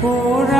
For